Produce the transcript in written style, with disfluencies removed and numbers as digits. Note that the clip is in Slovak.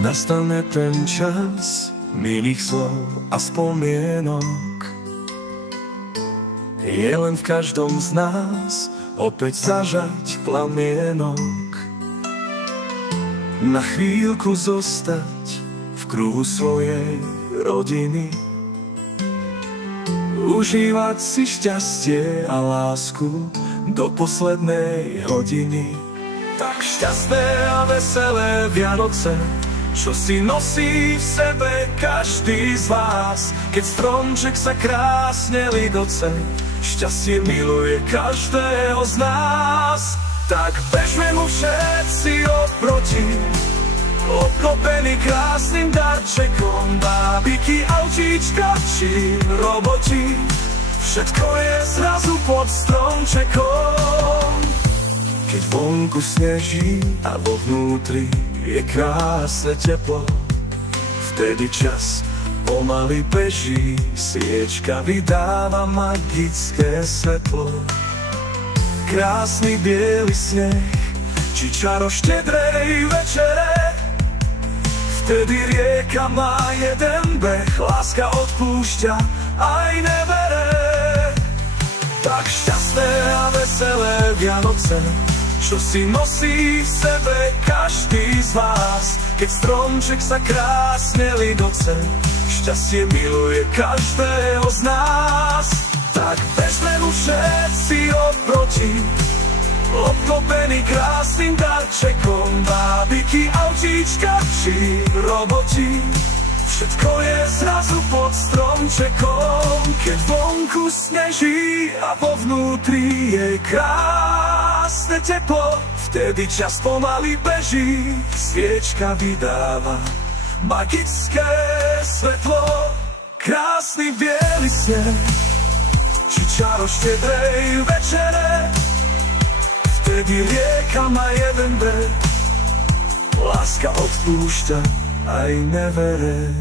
Nastane ten čas milých slov a spomienok. Je len v každom z nás opäť zažať plamienok. Na chvíľku zostať v kruhu svojej rodiny, užívať si šťastie a lásku do poslednej hodiny. Tak šťastné a veselé Vianoce, čo si nosí v sebe každý z vás. Keď stromček sa krásne lidoce, šťastie miluje každého z nás. Tak bežme mu všetci oproti, obklopení krásnym darčekom. Bábiky, autíčka či roboti, všetko je zrazu pod stromčekom. Keď vonku sneží a vo vnútri je krásne teplo, vtedy čas pomaly beží, sviečka vydáva magické svetlo. Krásny biely sneh, či čaro štedrej večere, vtedy rieka má jeden beh, láska odpúšťa aj nevere. Tak šťastné a veselé Vianoce, čo si nosí v sebe každý z vás. Keď stromček sa krásne lidoce, šťastie miluje každého z nás. Tak bežme mu všetci oproti, obklopení krásnym darčekom. Bábiky, autíčka či roboti, všetko je zrazu pod stromčekom. Keď vonku sneží a vo vnútri je krásne teplo, vtedy čas pomaly beží, sviečka vydáva magické svetlo. Krásny biely sneh, či čaro štedrej večere, vtedy rieka má jeden breh, láska odpúšťa aj nevere.